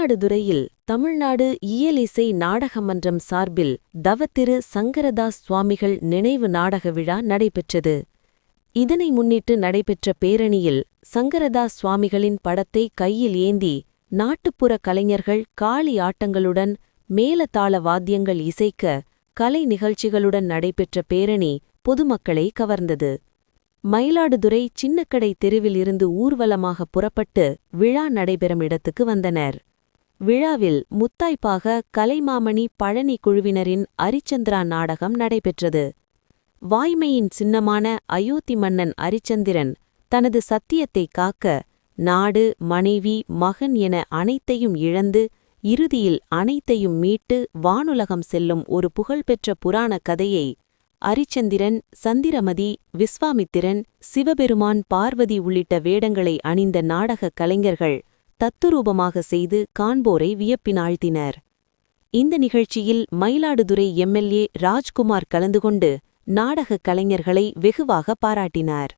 மயிலாடுதுறையில் தமிழ்நாடு இயலிசை நாடக மன்றம் சார்பில் தவத்திரு சங்கரதாஸ் சுவாமிகள் நினைவு நாடக விழா நடைபெற்றது. இதனை முன்னிட்டு நடைபெற்ற பேரணியில் சங்கரதாஸ் சுவாமிகளின் படத்தை கையில் ஏந்தி நாட்டுப்புற கலைஞர்கள் காளி ஆட்டங்களுடன் மேளதாள வாத்தியங்கள் இசைக்க கலை நிகழ்ச்சிகளுடன் நடைபெற்ற பேரணி பொதுமக்களை கவர்ந்தது. மயிலாடுதுறை சின்னக்கடை தெருவில் இருந்து ஊர்வலமாக புறப்பட்டு விழா நடைபெறும் இடத்துக்கு வந்தனர். விழாவில் முத்தாய்ப்பாக கலைமாமணி பழனி குழுவினரின் அரிச்சந்திரா நாடகம் நடைபெற்றது. வாய்மையின் சின்னமான அயோத்தி மன்னன் அரிச்சந்திரன் தனது சத்தியத்தை காக்க நாடு, மனைவி, மகன் என அனைத்தையும் இழந்து இறுதியில் அனைத்தையும் மீட்டு வானுலகம் செல்லும் ஒரு புகழ்பெற்ற புராண கதையை அரிச்சந்திரன், சந்திரமதி, விஸ்வாமித்திரன், சிவபெருமான், பார்வதி உள்ளிட்ட வேடங்களை அணிந்த நாடகக் கலைஞர்கள் தத்துரூபமாக செய்து காண்போரை வியப்பினாழ்த்தினர். இந்த நிகழ்ச்சியில் மயிலாடுதுறை எம்எல்ஏ ராஜ்குமார் கலந்து கொண்டு நாடகக் கலைஞர்களை வெகுவாக பாராட்டினார்.